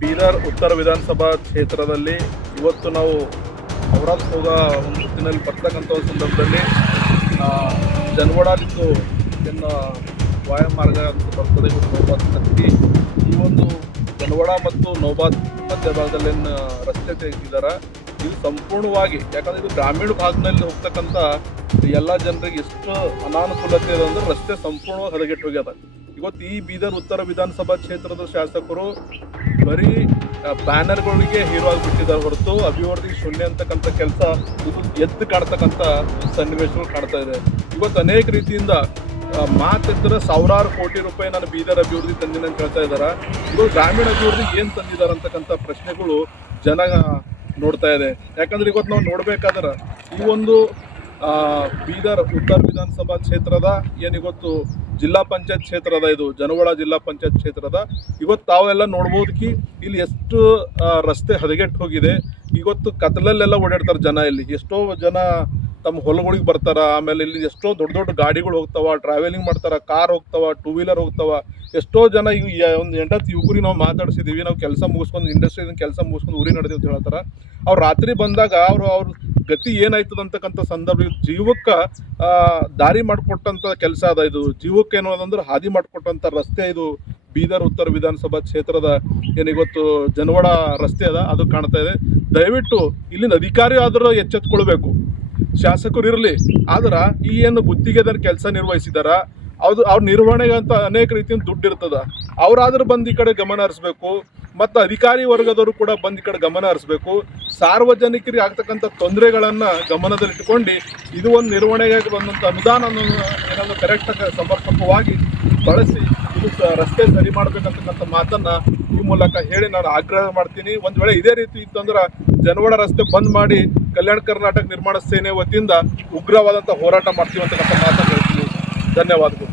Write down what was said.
ಬೀದರ್ ಉತ್ತರ ವಿಧಾನಸಭಾ ಕ್ಷೇತ್ರದಲ್ಲಿ ಇವತ್ತು ನಾವು ಔರಾದ್ ಹೋಗೋ ಒಂದು ಹೊತ್ತಿನಲ್ಲಿ ಬರ್ತಕ್ಕಂಥ ಒಂದು ಸಂದರ್ಭದಲ್ಲಿ ಜನವಾಡಲಿಂದು ಏನು ವಾಯು ಮಾರ್ಗ ಅಂತ ಬರ್ತದೆ ಇವತ್ತು ನೌಬಾದ್ ಕತ್ತಿ ಈ ಒಂದು ಜನವಾಡ ಮತ್ತು ನೌಬಾದ್ ಮಧ್ಯಭಾಗದಲ್ಲೇನು ರಸ್ತೆ ತೆಗೆದಿದ್ದಾರೆ. ಇದು ಸಂಪೂರ್ಣವಾಗಿ ಯಾಕಂದರೆ ಇದು ಗ್ರಾಮೀಣ ಭಾಗದಲ್ಲಿ ಹೋಗ್ತಕ್ಕಂಥ ಎಲ್ಲ ಜನರಿಗೆ ಎಷ್ಟು ಅನಾನುಕೂಲತೆ ಇದೆ ಅಂದರೆ ರಸ್ತೆ ಸಂಪೂರ್ಣವಾಗಿ ಹದಗೆಟ್ಟು ಹೋಗ್ಯದ. ಇವತ್ತು ಈ ಬೀದರ್ ಉತ್ತರ ವಿಧಾನಸಭಾ ಕ್ಷೇತ್ರದ ಶಾಸಕರು ಬರೀ ಬ್ಯಾನರ್ಗಳಿಗೆ ಹೀರೋ ಆಗಿಬಿಟ್ಟಿದ್ದಾರೆ ಹೊರತು ಅಭಿವೃದ್ಧಿ ಶೂನ್ಯ ಅಂತಕ್ಕಂಥ ಕೆಲಸ ಇದು ಎದ್ದು ಕಾಣ್ತಕ್ಕಂಥ ಸನ್ನಿವೇಶಗಳು ಕಾಣ್ತಾ ಇದೆ. ಇವತ್ತು ಅನೇಕ ರೀತಿಯಿಂದ ಮಾತಿದ್ರೆ ಸಾವಿರಾರು ಕೋಟಿ ರೂಪಾಯಿ ನಾನು ಬೀದರ್ ಅಭಿವೃದ್ಧಿ ತಂದಿನ ಅಂತ ಹೇಳ್ತಾ ಇದ್ದಾರೆ. ಇದು ಗ್ರಾಮೀಣ ಅಭಿವೃದ್ಧಿ ಏನು ತಂದಿದ್ದಾರೆ ಅಂತಕ್ಕಂಥ ಪ್ರಶ್ನೆಗಳು ಜನ ನೋಡ್ತಾ ಇದೆ. ಯಾಕಂದ್ರೆ ಇವತ್ತು ನಾವು ನೋಡ್ಬೇಕಾದ್ರೆ ಈ ಒಂದು ಬೀದರ್ ಉತ್ತರ ವಿಧಾನಸಭಾ ಕ್ಷೇತ್ರದ ಏನಿವತ್ತು ಜಿಲ್ಲಾ ಪಂಚಾಯತ್ ಕ್ಷೇತ್ರದ ಇದು ಜನವಾಡ ಜಿಲ್ಲಾ ಪಂಚಾಯತ್ ಕ್ಷೇತ್ರದ ಇವತ್ತು ತಾವೆಲ್ಲ ನೋಡ್ಬೋದಕ್ಕೆ ಇಲ್ಲಿ ಎಷ್ಟು ರಸ್ತೆ ಹದಗೆಟ್ಟು ಹೋಗಿದೆ. ಇವತ್ತು ಕತ್ತಲಲ್ಲೆಲ್ಲ ಓಡಾಡ್ತಾರೆ ಜನ. ಇಲ್ಲಿ ಎಷ್ಟೋ ಜನ ತಮ್ಮ ಹೊಲಗಳಿಗೆ ಬರ್ತಾರ. ಆಮೇಲೆ ಇಲ್ಲಿ ಎಷ್ಟೋ ದೊಡ್ಡ ದೊಡ್ಡ ಗಾಡಿಗಳು ಹೋಗ್ತಾವ, ಟ್ರಾವೆಲಿಂಗ್ ಮಾಡ್ತಾರ, ಕಾರ್ ಹೋಗ್ತಾವ, ಟೂ ವೀಲರ್ ಹೋಗ್ತಾವ. ಎಷ್ಟೋ ಜನ ಈಗ ಒಂದು 8 ಯುವಕರಿಗೆ ನಾವು ಮಾತಾಡ್ಸಿದ್ದೀವಿ. ನಾವು ಕೆಲಸ ಮುಗಿಸ್ಕೊಂಡು ಇಂಡಸ್ಟ್ರಿಯಿಂದ ಕೆಲಸ ಮುಗಿಸ್ಕೊಂಡು ಊರಿಗೆ ನಡೆದೀವಿ ಅಂತ ಹೇಳ್ತಾರೆ. ಅವ್ರು ರಾತ್ರಿ ಬಂದಾಗ ಅವ್ರ ಗತಿ ಏನಾಯ್ತದ ಅಂತಕ್ಕಂಥ ಸಂದರ್ಭ ಜೀವಕ್ಕೆ ದಾರಿ ಮಾಡಿಕೊಟ್ಟಂಥ ಕೆಲಸ ಅದ. ಇದು ಜೀವಕ್ಕೆ ಏನು ಅಂದ್ರೆ ಹಾದಿ ಮಾಡಿಕೊಟ್ಟಂಥ ರಸ್ತೆ ಇದು ಬೀದರ್ ಉತ್ತರ ವಿಧಾನಸಭಾ ಕ್ಷೇತ್ರದ ಏನಿವತ್ತು ಜನವಾಡ ರಸ್ತೆ ಅದ ಅದು ಕಾಣ್ತಾ ಇದೆ. ದಯವಿಟ್ಟು ಇಲ್ಲಿನ ಅಧಿಕಾರಿ ಆದರೂ ಎಚ್ಚೆತ್ಕೊಳ್ಬೇಕು. ಶಾಸಕರು ಇರಲಿ, ಆದ್ರೆ ಈ ಏನು ಗುತ್ತಿಗೆದಾರ ಕೆಲಸ ನಿರ್ವಹಿಸಿದಾರ ಅವ್ರ ನಿರ್ವಹಣೆಗೆ ಅಂತ ಅನೇಕ ರೀತಿಯಿಂದ ದುಡ್ಡು ಇರ್ತದ. ಅವರಾದ್ರೂ ಬಂದು ಈ ಕಡೆ ಗಮನ ಹರಿಸ್ಬೇಕು. ಮತ್ತು ಅಧಿಕಾರಿ ವರ್ಗದವರು ಕೂಡ ಬಂದು ಈ ಕಡೆ ಗಮನ ಹರಿಸ್ಬೇಕು. ಸಾರ್ವಜನಿಕರಿಗೆ ಆಗ್ತಕ್ಕಂಥ ತೊಂದರೆಗಳನ್ನು ಗಮನದಲ್ಲಿಟ್ಟುಕೊಂಡು ಇದು ಒಂದು ನಿರ್ವಹಣೆಗೆ ಬಂದಂಥ ಅನುದಾನವನ್ನು ಏನಾದರೂ ಕರೆಕ್ಟಾಗಿ ಸಮರ್ಪಕವಾಗಿ ಬಳಸಿ ಇದು ರಸ್ತೆ ಸರಿ ಮಾಡಬೇಕಂತಕ್ಕಂಥ ಮಾತನ್ನು ಈ ಮೂಲಕ ಹೇಳಿ ನಾನು ಆಗ್ರಹ ಮಾಡ್ತೀನಿ. ಒಂದು ವೇಳೆ ಇದೇ ರೀತಿ ಇತ್ತಂದ್ರೆ ಜನವಾಡ ರಸ್ತೆ ಬಂದ್ ಮಾಡಿ ಕಲ್ಯಾಣ ಕರ್ನಾಟಕ ನಿರ್ಮಾಣ ಸೇನೆ ವತಿಯಿಂದ ಉಗ್ರವಾದಂಥ ಹೋರಾಟ ಮಾಡ್ತೀವಿ ಅಂತಕ್ಕಂಥ ಮಾತನ್ನು ಹೇಳ್ತೀನಿ. ಧನ್ಯವಾದಗಳು.